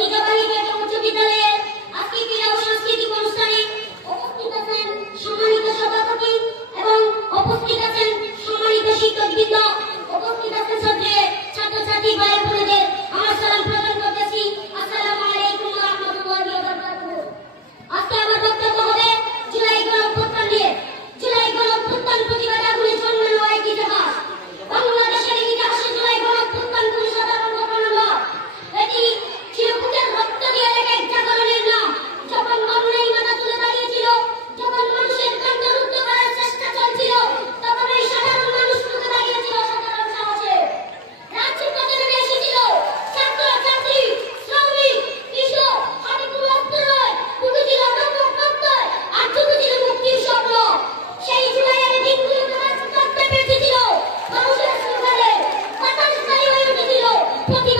ঐতিহ্যবাহী ঢাকা উচ্চ বিদ্যালয়ের আজকে ক্রীড়া ও সাংস্কৃতিক অনুষ্ঠানে উপস্থিত আছেন সম্মানিত সভাপতি এবং উপস্থিত আছেন সম্মানিত শিক্ষকবৃন্দ, উপস্থিত আছেন ছাত্রছাত্রী ভাই বোনেদের আমার সালাম প্রদান করতেছি। আসসালামু আলাইকুম ওয়া রাহমাতুল্লাহি ওয়া বারাকাতুহু। আজকে আমার বক্তব্য হবে জুলাই গণঅভ্যুত্থান নিয়ে। জুলাই গণঅভ্যুত্থান প্রতিবাদ আগুনে জন্মানো এক ইতিহাস। বাংলাদেশের ইতিহাসে জুলাই গণঅভ্যুত্থান কোনো সাধারণ ঘটনা নয়। এটি ছিল বুকের রক্ত দিয়ে লেখা এক জাগরণের নাম। যখন অন্যায় মাথা তুলে দাঁড়িয়েছিল, যখন মানুষের কণ্ঠ রুদ্ধ করার চেষ্টা চলছিল, তখন এই সাধারণ মানুষ রুখে দাঁড়িয়েছিল সাধারণ সাহসে। রাজপথে নেমে এসেছিল ছাত্র ছাত্রী, শ্রমিক, কৃষক, হাতে কোনো অস্ত্র নয়, বুকে ছিল প্রত্যয়, আর চোখে ছিল মুক্তির স্বপ্ন। সেই জুলাইয়ের দিনগুলোতে রাজপথে বেঁচেছিল মানুষের স্লোগানে, বাতাস তাই হয়ে উঠেছিল প্রতিবাদ